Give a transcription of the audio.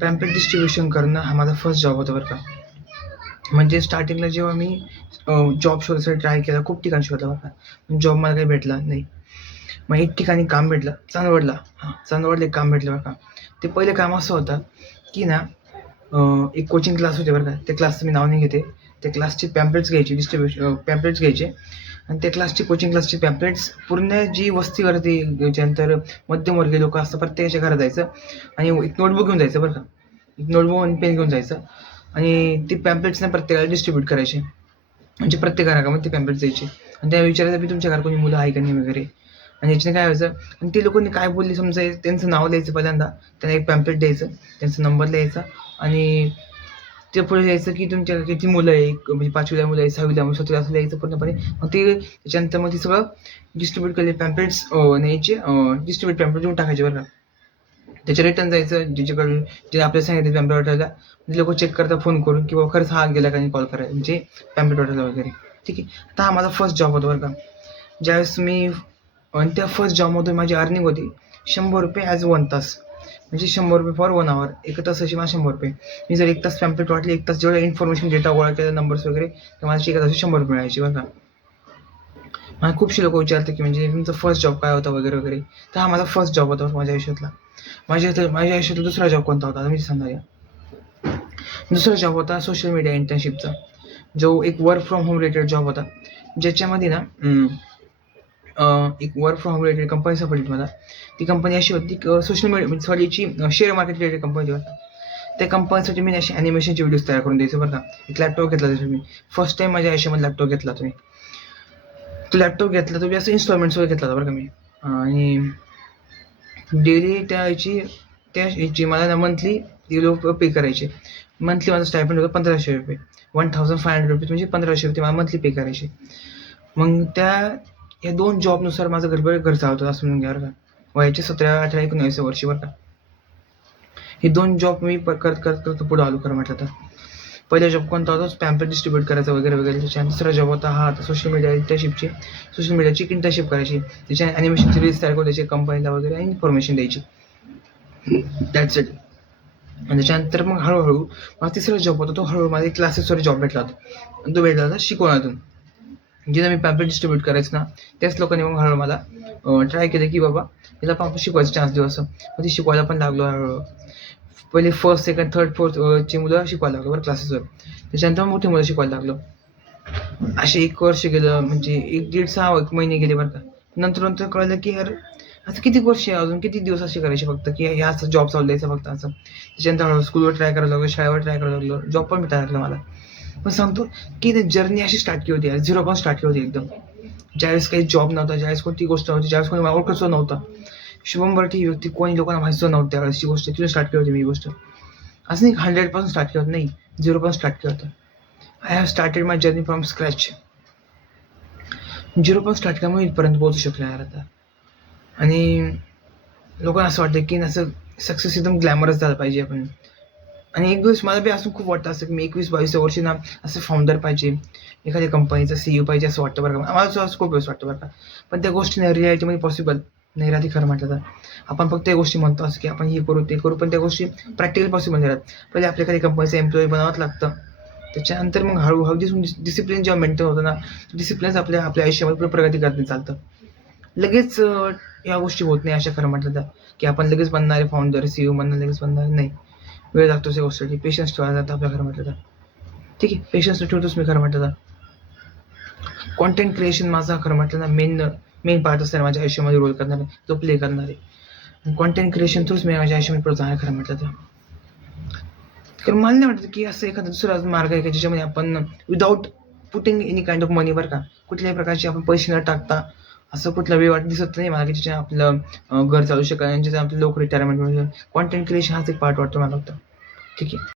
Pamphlet distribution करणं हा माझा फर्स्ट जॉब होता बरं का. म्हणजे स्टार्टिंगला जेव्हा मी जॉब शोधायसाठी ट्राय केला, खूप ठिकाणी शोधला बरं का. पण जॉब मला काही भेटला नाही. मग एक ठिकाणी काम भेटलं चांदवडला. चांदवडला एक काम भेटलं बरं का. ते पहिलं काम असं होतं की ना, एक कोचिंग क्लास होते बरं का. त्या क्लासचं मी नाव नाही घेते. त्या क्लासचे पॅम्पलेट्स घ्यायचे, पॅम्पलेट्स घ्यायचे आणि त्या कोचिंग क्लासचे पॅम्पलेट्स पूर्ण जी वस्तीवरती त्याच्यानंतर मध्यमवर्गीय लोक असतात प्रत्येकाच्या घरात जायचं आणि एक नोटबुक घेऊन जायचं बरं का. एक नोटबुक आणि पेन घेऊन जायचं आणि ते पॅम्पलेट्सना प्रत्येकाला डिस्ट्रीब्यूट करायचे. म्हणजे प्रत्येक घरामध्ये ते पॅम्पलेट्स द्यायचे आणि त्या विचारायचं की तुमच्या घरात कोणी मुलं आहे का नाही वगैरे. आणि याच्याने काय व्हायचं, आणि ते लोकांनी काय बोलले समजायचं, त्यांचं नाव द्यायचं पहिल्यांदा, त्यांना एक पॅम्पलेट द्यायचं, त्यांचा नंबर द्यायचा आणि ते पुढे द्यायचं की तुमच्या किती मुलं आहे, म्हणजे 5वीला मुलं आहे, 6वीला मुलं, 7वीला असं लिहायचं पूर्णपणे. मग ते त्याच्यानंतर मग ते सगळं डिस्ट्रीब्यूट केले पॅम्पलेट्स न्यायचे, डिस्ट्रीब्यूट पॅम्पलेट देऊन टाकायचे बरं का. त्याच्या रिटर्न जायचं ज्याच्याकडून जे आपल्याला सांगितलं पॅम्पलेट वाटायला, ते लोक चेक करतात फोन करून की बाबा खरंच हा गेला का नाही कॉल करायला, म्हणजे पॅम्पलेट वाटायला वगैरे. ठीक आहे. आता हा माझा फर्स्ट जॉब होता बरं का. ज्यावेळेस मी आणि त्या फर्स्ट जॉबमधून माझी अर्निंग होती ₹100 ॲज 1 तास. म्हणजे ₹100 फॉर 1 आवर. 1 तासाचे मला ₹100. मी जर 1 तास पॅम्पलेट वाटले, 1 तास जेवढा इन्फॉर्मेशन डेटा गोळा केला, नंबर्स वगैरे, तर मला एका तासाचे ₹100 मिळायचे बरं का. मला खूपशी लोकं विचारतात की म्हणजे तुमचा फर्स्ट जॉब काय होता वगैरे वगैरे. तर हा माझा फर्स्ट जॉब होता माझ्या आयुष्यातला. माझ्या आयुष्यातला दुसरा जॉब कोणता होता मी सांगणार आहे. दुसरा जॉब होता सोशल मीडिया इंटर्नशिपचा, जो एक work from home related job होता. ज्याच्यामध्ये ना एक work from home related company सापडली मला. ती कंपनी अशी होती की सोशल मीडिया सॉरीची शेअर मार्केट रिलेटेड कंपनी होती. त्या कंपनीसाठी मी असे ॲनिमेशनचे व्हिडिओज तयार करून द्यायचो बरं का. एक लॅपटॉप घेतला त्यासाठी मी. फर्स्ट टाईम माझ्या आयुष्यामध्ये लॅपटॉप घेतला तुम्ही. तो लॅपटॉप घेतला तो मी असं इन्स्टॉलमेंट्सवर घेतला होता बरं का मी. आणि डेली त्याची मला ना मंथली ते लोक पे करायचे. मंथली माझं स्टायपेंड होतं ₹1500. ₹1500 म्हणजे ₹1500 मला मंथली पे करायचे. मग या 2 जॉबनुसार माझं घर चालत होतं असं म्हणून घ्या बरं का. वयाच्या 17, 18, 19 वर्षी बरं का. हे 2 जॉब मी करत पुढे आलो खरं म्हटलं तर. पहिला जॉब कोणता होता, पॅम्पलेट डिस्ट्रीब्यूट करायचा वगैरे वगैरे. त्याच्यानंतर दुसरा जॉब होता हा सोशल मीडियाची इंटर्नशिप करायची. त्याच्या ॲनिमेशनची रील्स तयार करून द्यायची कंपनीला वगैरे आणि इन्फॉर्मेशन द्यायची. That's it. आणि त्याच्यानंतर मग हळूहळू माझा तिसरा जॉब होता, तो हळूहळू माझा क्लासेसवर जॉब भेटला होता. आणि तो भेटला होता शिकवण्यातून. जिथं मी पॅम्पलेट डिस्ट्रीब्यूट करायचं ना, त्याच लोकांनी मग हळूहळू मला ट्राय केलं की बाबा याला पण आपण शिकवायचा चान्स देऊ असं. मग ते शिकवायला पण लागलो हळूहळू. पहिले फर्स्ट, सेकंड, थर्ड, फोर्थची मुलं शिकवायला लागलो बरं क्लासेसवर. त्याच्यानंतर मोठी मुलं शिकवायला लागलो. असे 1 वर्ष गेलं, म्हणजे 1 महिने गेले बरं का. नंतर कळलं की यार असं किती वर्ष आहे, अजून किती दिवस असे करायचे फक्त की हे असं जॉब चालू द्यायचा फक्त असं. त्याच्यानंतर हळूहळू स्कूलवर ट्राय करायला लागलो, शाळेवर ट्राय करायला लागलो, जॉब पण भेटायला लागला मला. पण सांगतो की ती जर्नी अशी स्टार्ट केली होती, झिरोपासून स्टार्ट केली होती एकदम. ज्यावेळेस काही जॉब नव्हता, ज्यावेळेस कोणती गोष्ट नव्हती, ज्यावेळेस कोणी मला ओळखत सुद्धा नव्हतं. शुभम भट्टी ही व्यक्ती कोणी लोकांना माहिती सुद्धा नव्हती त्यावेळेसची गोष्ट. तिथून स्टार्ट केली होती मी ही गोष्ट. असं नाही 100 पासून स्टार्ट केलं होतं, नाही 0 पासून स्टार्ट केलं होतं. I have started my journey from scratch. 0 पासून स्टार्ट केल्यामुळे इथपर्यंत पोहोचू शकलो यार आता. आणि लोकांना असं वाटतं की असं सक्सेस एकदम ग्लॅमरस झालं पाहिजे आपण. आणि एक दिवस मला बी असं खूप वाटतं असं की मी 21-22 वर्षी ना असं फाउंडर पाहिजे, एखाद्या कंपनीचा CEO पाहिजे असं वाटतं बरं का. मला असं खूप वेळेस वाटतं बरं का. पण त्या गोष्टी रिॲलिटीमध्ये पॉसिबल नाही राहते खरं म्हटलं तर. आपण फक्त त्या गोष्टी म्हणतो असं की आपण हे करू ते करू, पण त्या गोष्टी प्रॅक्टिकल पॉसिबल नाही राहत. पहिले आपल्या एखाद्या कंपनीचा एम्प्लॉई बनावंच लागतं. त्याच्यानंतर मग हळूहळू डिसिप्लिन जेव्हा मेंटेन होतं ना, डिसिप्लिनच आपल्या आयुष्यामध्ये पुढे प्रगती करत चालतं. लगेच या गोष्टी होत नाही अशा खरं म्हटलं तर, की आपण लगेच बनणारे फाउंडर, CEO बनणार लगेच बनणार नाही. वेळ लागतो त्या गोष्टीसाठी. पेशन्स ठेवायला जातं आपल्या खरं म्हटलं तर. ठीक आहे, पेशन्स ठेवतोच मी खरं म्हटलं तर. कॉन्टेंट क्रिएशन माझा खरं म्हटलं ना मेन पार्ट असणार माझ्या आयुष्यामध्ये रोल करणारे, तो प्ले करणारे. कॉन्टेंट क्रिएशन थ्रूच मी माझ्या आयुष्यामध्ये पुढे जाणार खरं म्हटलं तर. कारण मला नाही वाटत की असं एखादा दुसरा मार्ग आहे की ज्याच्यामध्ये आपण without putting any kind of money बरं का, कुठल्याही प्रकारचे आपण पैसे न टाकता असं कुठला वेळ दिसत नाही मला की ज्याच्या आपलं घर चालू शकेल आणि ज्याच्या आपलं लोक रिटायरमेंट मिळू. कॉन्टेंट क्रिएशन हाच एक पार्ट वाटतो मला फक्त. ठीक आहे.